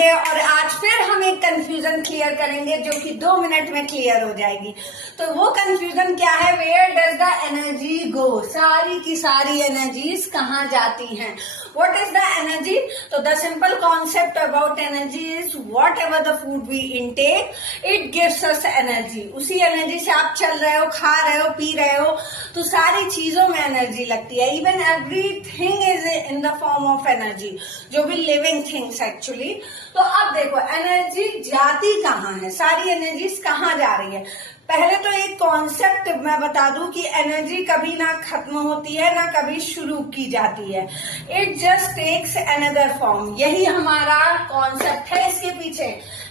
Sunday और आज फिर हम एक कंफ्यूजन क्लियर करेंगे जो कि 2 मिनट में क्लियर हो जाएगी। तो वो कंफ्यूजन क्या है, वेयर डज द एनर्जी गो, सारी की सारी एनर्जीज कहाँ जाती हैं। What is the energy? तो the simple concept about energy is whatever the food we intake, it gives us energy. उसी एनर्जी से आप चल रहे हो, खा रहे हो, पी रहे हो, तो सारी चीजों में एनर्जी लगती है। Even everything is in the form of energy, जो भी लिविंग थिंग्स एक्चुअली। तो अब देखो एनर्जी जाती कहाँ है, सारी एनर्जीज कहाँ जा रही है। पहले तो एक कॉन्सेप्ट मैं बता दूं कि एनर्जी कभी ना खत्म होती है ना कभी शुरू की जाती है। It just takes another form, यही हमारा कॉन्सेप्ट है इसके पीछे।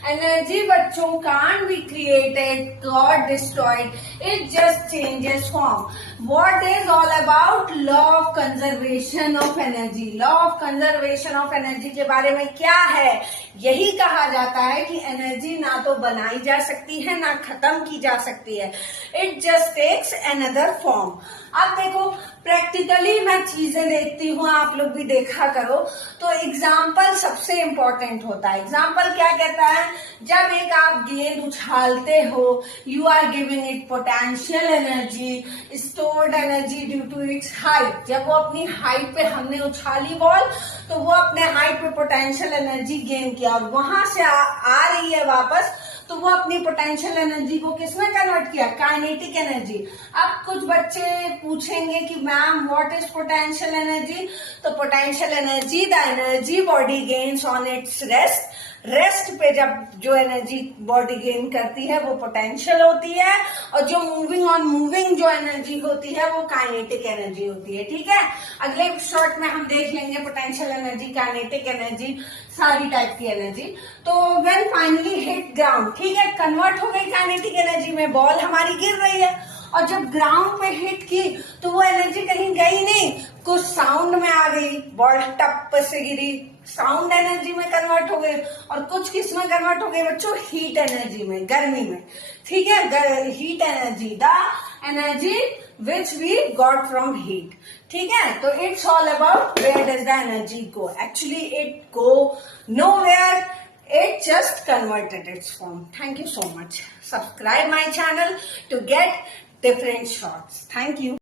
एनर्जी बच्चों can't be created, god destroyed, it just changes form. What is all about law of conservation of energy. Law of conservation of energy के बारे में क्या है, यही कहा जाता है कि एनर्जी ना तो बनाई जा सकती है ना खत्म की जा सकती है, it just takes another form. अब देखो प्रैक्टिकली मैं चीजें देखती हूँ, आप लोग भी देखा करो, तो एग्जाम्पल सबसे इंपॉर्टेंट होता है। एग्जाम्पल क्या कहता है, जब एक आप गेंद उछालते हो, you are giving it potential energy, stored energy due to its height. जब वो अपनी हाइट पे हमने उछाली बॉल, तो वो अपने हाइट पे पोटेंशियल एनर्जी गेन किया और वहां से आ रही है वापस, तो वो अपनी पोटेंशियल एनर्जी को किसमें कन्वर्ट किया, काइनेटिक एनर्जी। अब कुछ बच्चे पूछेंगे कि ma'am what is potential energy. तो potential energy the energy body gains on its rest. Rest पे जब जो एनर्जी बॉडी गेन करती है वो पोटेंशियल होती है, और जो मूविंग ऑन मूविंग जो एनर्जी होती है वो काइनेटिक एनर्जी होती है। ठीक है, अगले शॉर्ट में हम देख लेंगे पोटेंशियल एनर्जी, काइनेटिक एनर्जी, सारी टाइप की एनर्जी। तो व्हेन फाइनली हिट ग्राउंड, ठीक है, कन्वर्ट हो गई काइनेटिक एनर्जी में, बॉल हमारी गिर रही है और जब ग्राउंड में हिट की तो वो एनर्जी कहीं गई नहीं, कुछ साउंड में आ गई, बॉल टप से गिरी, साउंड एनर्जी में कन्वर्ट हो गई, और कुछ किस में कन्वर्ट हो गई बच्चों, हीट एनर्जी में, गर्मी में। ठीक है, heat energy, the energy which we got from heat. ठीक है, तो it's all about where does the energy go. Actually it go nowhere, it just converted its form. Thank you so much. Subscribe my channel to get different shots. Thank you.